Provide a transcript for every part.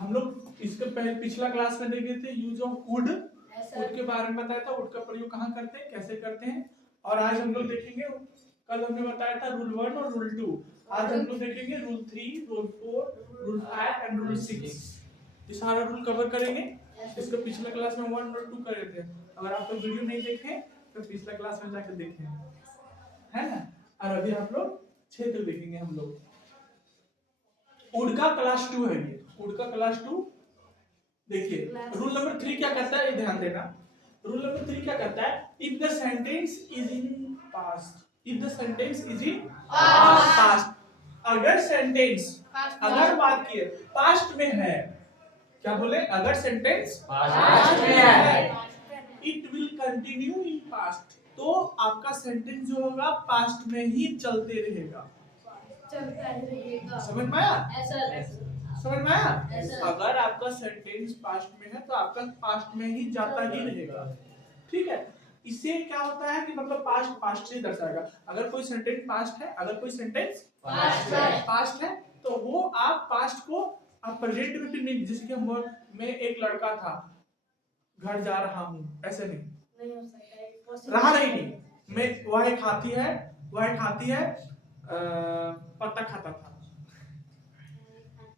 हम लोग इसके पहले पिछला क्लास में देखे थे यूज ऑफ वुड, वुड के बारे में बताया था, वुड का प्रयोग कहाँ करते हैं, कैसे करते हैं। और आज हम लोग देखेंगे, कल हमने बताया था रूल 1 और रूल 2, आज हम लोग देखेंगे rule 3, rule 4, rule 5 and rule 6। ये सारा रूल कवर करेंगे। इसके पिछले क्लास में 1 और 2 करे थे। अगर आप लोग वीडियो नहीं देखे तो पिछला क्लास में जाकर देखें, है ना। और अभी आप लोग 6 तो देखेंगे हम लोग। वुड का क्लास 2 है ये, वुड का क्लास 2। देखिए रूल नंबर 3 क्या कहता है, ये ध्यान देना। रूल नंबर 3 क्या कहता है, if the sentence is in past, if the sentence is in past, अगर सेंटेंस, अगर वाक्य पास्ट में है, क्या बोले, अगर सेंटेंस पास्ट में है, it will continue in past, तो आपका सेंटेंस जो होगा पास्ट में ही चलते रहेगा, चलता रहेगा। समझ में आया? समझ में आया? अगर आपका सेंटेंस पास्ट में है तो आपका पास्ट में ही जाता ही रहेगा, ठीक है। इससे क्या होता है कि मतलब पास्ट पास्ट से दर्शाएगा। अगर कोई सेंटेंस पास्ट है, अगर कोई सेंटेंस पास्ट है तो वो आप पास्ट को आप प्रेजेंट में भी नहीं, जैसे कि मैं एक लड़का था, घर जा रहा हूँ, ऐसे नहीं हो सकता, रहा नहीं। मैं, वह एक हाथी है, वह एक हाथी है, पत्ता खाता था,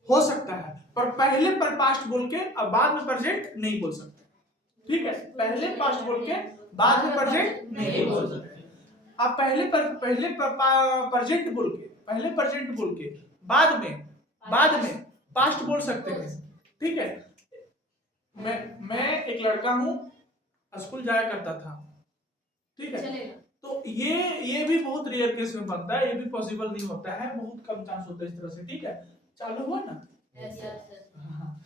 हो सकता है, पर पहले पर पास्ट बोल के अब बाद में प्रेजेंट नहीं बोल सकते, ठीक है। पहले पास्ट बोल के बाद में प्रेजेंट नहीं बोल सकते। आप पहले प्रेजेंट बोल के, पहले प्रेजेंट बोल के बाद में पास्ट बोल सकते हैं, ठीक है। मैं एक लड़का हूँ, स्कूल जाया करता था, ठीक है। तो ये भी बहुत रेयर केस में बनता है, ये भी पॉसिबल नहीं होता है, बहुत कम चांस होता है इस तरह से, ठीक है। चालू हुआ ना? हाँ।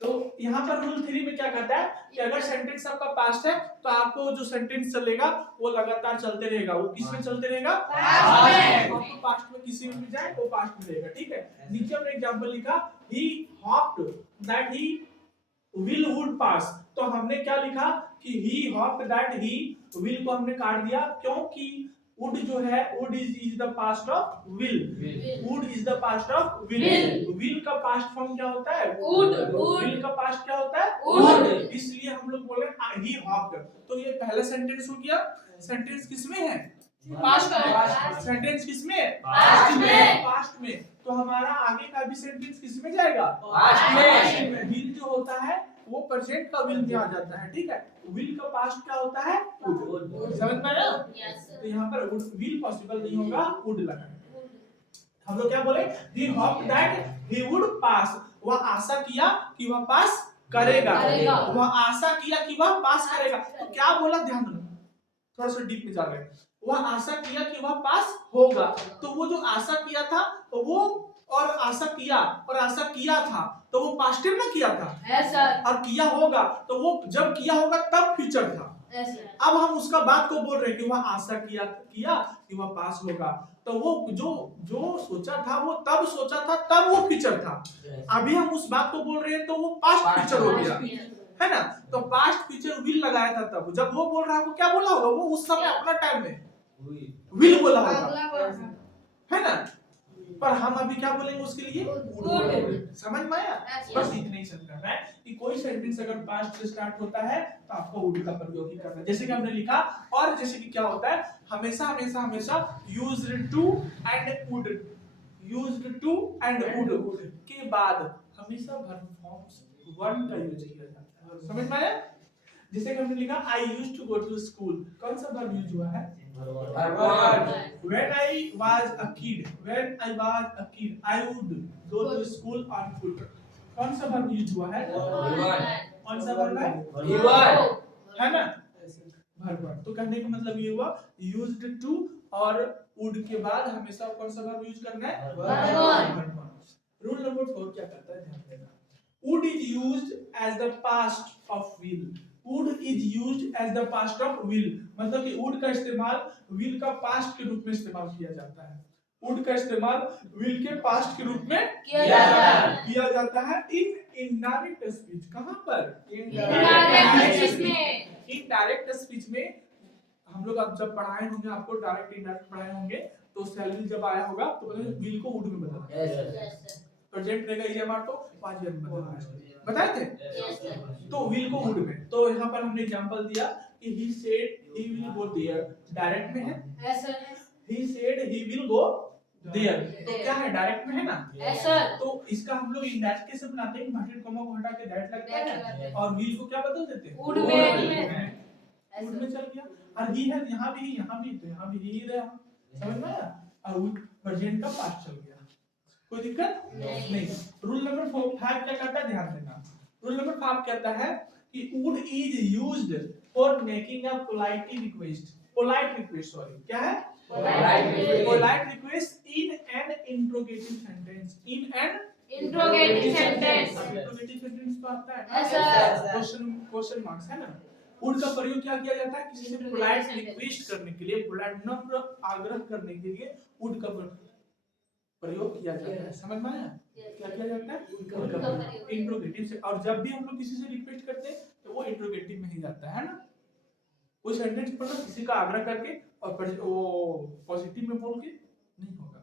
तो यहाँ पर रूल 3 में क्या कहता है कि अगर सेंटेंस आपका पास्ट है तो आपको जो सेंटेंस चलेगा वो लगातार चलते रहेगा। वो किस में चलते रहेगा? पास्ट में। पास्ट में किसी में भी जाए वो पास्ट में रहेगा, ठीक है। नीचे हमने एग्जांपल लिखा, he hopped that he will would pass, तो हमने क्या लिखा कि he hopped that he will को हमने काट दिया, क्योंकि would जो है, would is the past of will, would is the past of will का past form क्या होता है? would। will का past क्या होता है? would। इसलिए हम लोग बोले he hopped। तो ये पहला सेंटेंस हो गया। सेंटेंस किसमें है? पास्ट में। सेंटेंस किसमें? पास्ट में। पास्ट में, तो हमारा आगे का भी सेंटेंस किसमें जाएगा? पास्ट में। will जो होता है वो प्रेजेंट का विल में आ जाता है, ठीक है। विल का पास्ट क्या होता है? वुड। समझ में आया? तो यहाँ पर विल पॉसिबल नहीं होगा, वुड लगाएंगे। हम लोग क्या बोले? he hoped that he would pass, वह आशा किया कि वह पास करेगा। वह आशा किया कि वह पास करेगा, तो क्या बोला, ध्यान दो, थोड़ा सा डीप में जा रहे हैं। वह आशा किया कि वह पास होगा, तो वो जो आशा किया था वो, और आशा किया और आशा किया था, तो वो पास्ट में किया था, और किया होगा तो वो जब किया होगा तब फ्यूचर था। अब हम उसका बात को बोल रहे हैं कि वह आशा किया कि वह पास होगा, तो वो जो सोचा था वो तब सोचा था, तब वो फ्यूचर था। अभी हम उस बात को बोल रहे हैं तो वो पास्ट फ्यूचर हो गया, है ना। तो पास्ट फ्यूचर विल लगाया था, तब जब वो बोल रहा है वो क्या बोला होगा? वो उस समय अपना टाइम में विल बोला होगा, है ना। पर हम अभी क्या बोलेंगे उसके लिए? वुड। समझ में आया? बस इतना ही समझ करना है कि कोई सेंटेंस अगर पास्ट से स्टार्ट होता है तो आपको वुड का प्रयोग ही करना है, जैसे कि हमने लिखा। और जैसे कि क्या होता है, हमेशा हमेशा हमेशा used to and would, used to and would के बाद हमेशा वर्ब फॉर्म्स वन का यूज किया जाता है। समझ में आया? जैसे कि हमने लिखा I used to go to school, कौन सा वर्ब यूज हुआ है? When I was a kid, I would go to school on foot, कौन सा वर्ब यूज हुआ है? कौन सा वर्ब है ना? वर्ब। तो कहने का मतलब ये हुआ used to और would के बाद हमेशा कौन सा वर्ब यूज करना है? वर्ब। रूल नंबर 4 क्या कहता है, ध्यान देना। would is used as the past of will, would is used as the past of will, मतलब कि would का इस्तेमाल will का पास्ट के रूप में इस्तेमाल किया जाता है। would का इस्तेमाल will के पास्ट के रूप में किया जाता है इन इनडायरेक्ट स्पीच। कहां पर? इनडायरेक्ट स्पीच में हम लोग अब जब पढ़ाए होंगे, आपको डायरेक्ट इनडायरेक्ट पढ़ाए होंगे, तो शैल विल जब आया होगा तो विल को वुड में बदलना। प्रेजेंट रहेगा ईएमआर तो पास्ट ईयर में बताए थे। तो विल को वुड में, तो यहाँ पर हमने एग्जांपल दिया कि he said he will go there, direct में है he said he will go there, तो क्या है डायरेक्ट में है ना। तो इसका हम लोग इनडायरेक्ट कैसे बनाते हैं, इन्वर्टेड कॉमा को हटा के दैट लगता है और विल को क्या बदल देते हैं वुड में वुड में चल गया। और ही है यहाँ भी तो यहाँ भी ही रहा, समझ में आया। और वुड प्रेजेंट का पास्ट चल गया, कोई दिक्कत नहीं। रूल नंबर 5 क्या कहता है, ध्यान देना। रूल नंबर 5 कहता है कि would is used for making a polite request sorry क्या है polite request in an interrogative sentence, in an interrogative sentence interrogative sentence तो आता है क्वेश्चन मार्क्स है ना। वुड का प्रयोग क्या किया जाता है, किसी से पोलाइट रिक्वेस्ट करने के लिए, पोलाइट नम्र आग्रह करने के लिए वुड का प्रयोग किया जाता है, समझ में आया। क्या किया जाता है इंट्रोगेटिव से, और जब भी हम लोग किसी से रिक्वेस्ट करते हैं तो वो इंट्रोगेटिव में ही जाता है ना। कोई सेंटेंस पढ़ो किसी का आग्रह करके और वो पॉजिटिव में बोल के नहीं होगा,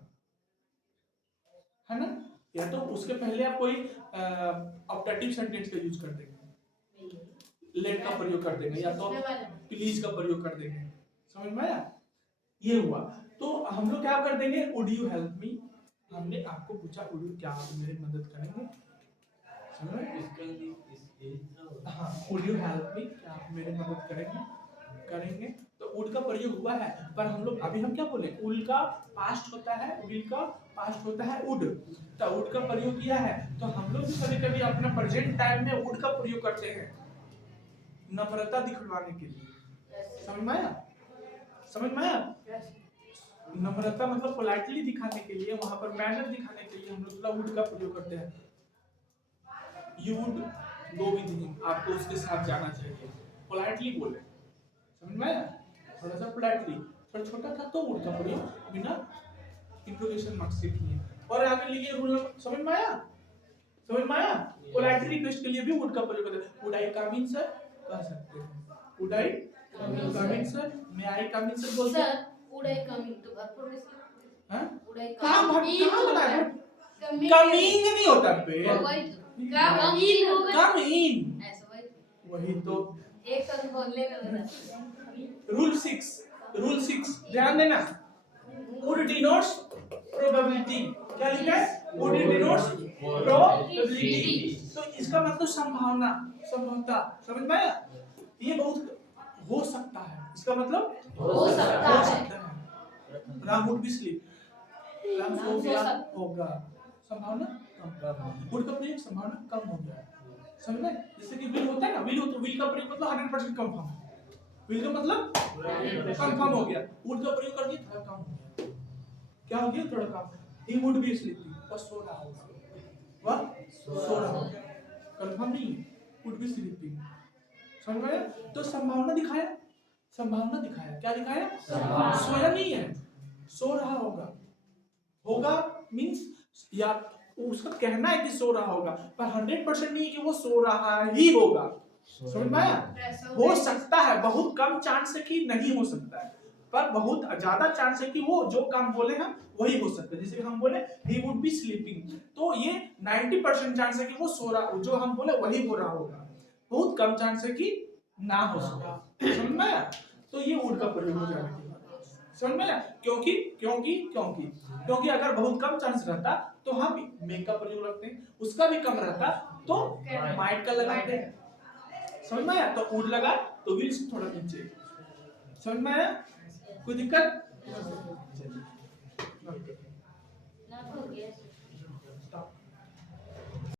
है ना। या तो उसके पहले आप कोई ऑप्टेटिव सेंटेंस का यूज कर देंगे, लेट का प्रयोग कर देंगे या तो प्लीज का प्रयोग कर देंगे, समझ में आया। ये हुआ तो हम लोग क्या कर देंगे, वुड यू हेल्प मी, हमने आपको पूछा वुड यू क्या आप मेरी मदद करेंगे, समझ में। हाँ वुड यू हेल्प मी, क्या आप मेरी मदद करेंगे तो वुड का प्रयोग हुआ है। पर हम लोग अभी हम क्या बोले, वुड का पास्ट होता है, विल का पास्ट होता है वुड, तो वुड का प्रयोग किया है। तो हम लोग भी कभी-कभी अपना प्रेजेंट टाइम में वुड का प्रयोग करते हैं नम्रता दिखवाने के लिए, समझ में आया। नम्रता मतलब पोलाइटली दिखाने के लिए, वहां पर मैनर दिखाने के लिए हम लोग वुड का प्रयोग करते हैं। You would go with him, आपको उसके साथ जाना चाहिए, पोलाइटली बोले, समझ में आया। थोड़ा सा पोलाइटली, पर छोटा था तो वुड का प्रयोग बिना इंट्रोगेशन मार्क से किए। और आगे लिखिए रूल नंबर, समझ में आया। पोलाइट रिक्वेस्ट के लिए भी वुड का प्रयोग करते हैं। Would I come in sir कह सकते हैं, would I come in sir, may I come in sir बोलते हैं। वुड आई कम इन तो भरपूर हां वुड आई कहां होता है, कमिंग नहीं होता पे, कम इन ऐसा वही तो। एक तो बोलने में होता। रूल 6 ध्यान देना, वुड डिनोट्स प्रोबेबिलिटी, क्या लिखा है, वुड डिनोट्स प्रोबेबिलिटी, तो इसका मतलब संभावना, समझ में आया। ये बहुत हो सकता है, इसका मतलब हो सकता है। Ram would be sleep, Ram सो गया होगा, संभावना कम, वुड का प्रयोग संभावना कम हो गया, समझ में। जैसे कि विल होता है ना, विल का प्रयोग मतलब 100% कंफर्म, विल का मतलब कंफर्म हो गया, वुड का प्रयोग कर दिया थोड़ा कम हो गया, क्या हो गया थोड़ा कम। ही वुड बी स्लीपिंग, बस सो रहा होगा, वह सो रहा होगा, कंफर्म नहीं है, वुड बी स्लीपिंग, समझ में। तो संभावना दिखाया, क्या दिखाया, सोया नहीं है, सो रहा होगा मींस या उसका कहना है कि सो रहा होगा, पर 100% नहीं कि वो सो रहा ही होगा, समझ में आया। हो सकता है, बहुत कम चांस है कि नहीं हो सकता है, पर बहुत ज्यादा चांस है कि वो जो काम बोले हम वही हो सकता है। जैसे हम बोले he would be sleeping, तो ये 90% चांस है कि वो सो रहा, जो हम बोले वही हो रहा होगा, बहुत कम चांस है कि ना हो सका, समझ में आया। तो ये वुड का प्रयोग हो जाने के बाद, समझ में आया। क्योंकि अगर बहुत कम चांस रहता तो हम मेक का प्रयोग रखते हैं, उसका भी कम रहता तो माइट का लगाते हैं, समझ में आया। तो वुड लगा तो विल से थोड़ा नीचे, समझ में आया, कोई दिक्कत।